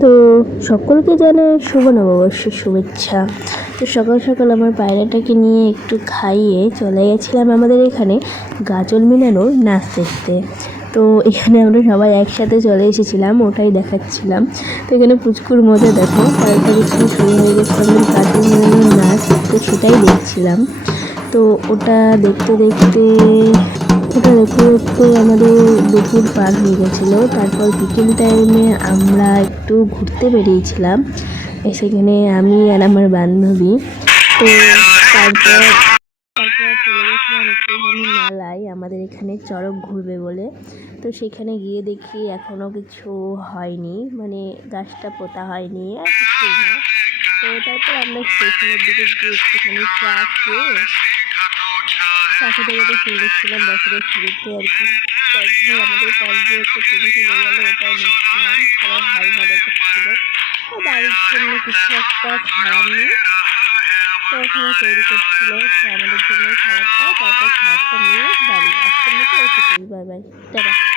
তো সকলকে জানাই শুভ নববর্ষের শুভেচ্ছা। তো সকাল সকাল আমার পায়রাটাকে নিয়ে একটু খাইয়ে চলে গেছিলাম আমাদের এখানে গাজল মিলানোর নাচ দেখতে। তো এখানে আমরা সবাই একসাথে চলে এসেছিলাম, ওটাই দেখাচ্ছিলাম। তো এখানে পুচকুর মজা দেখো, তারপরে কি শুরু হয়ে গেছে আমাদের গাজল মিলানোর নাচ, তো সেটাই দেখছিলাম। তো ওটা দেখতে দেখতে আমাদের দুপুর পার হয়ে গেছিলো। তারপর বিকেল টাইমে আমরা একটু ঘুরতে বেরিয়েছিলাম, সেখানে আমি আর আমার বান্ধবী। তো তারপর চলে গেছিলাম একটুখানি মেলায়, আমাদের এখানে চড়ক ঘুরবে বলে। তো সেখানে গিয়ে দেখি এখনও কিছু হয়নি, মানে গাছটা পোতা হয়নি আর কিছু না। তো তারপর আমরা স্টেশনের দিকে গিয়ে একটুখানি চা খেয়ে দেখতে দেখছিলাম বছরের শুরুতে আর কি। তারপর আমাদের পাশ দিয়ে একটা ট্রেন চলে গেলো, ওটাও দেখছিলাম। সবাই ভাই ভালো করছিল। তো বাড়ির জন্য কিছু একটা খাওয়ার নিয়ে তো ওখানে তৈরি করছিল, তো আমাদের জন্য খাবারটা, তারপর খাবারটা নিয়ে বাড়ি আজকের মতো এটুকুই। Bye bye, tata.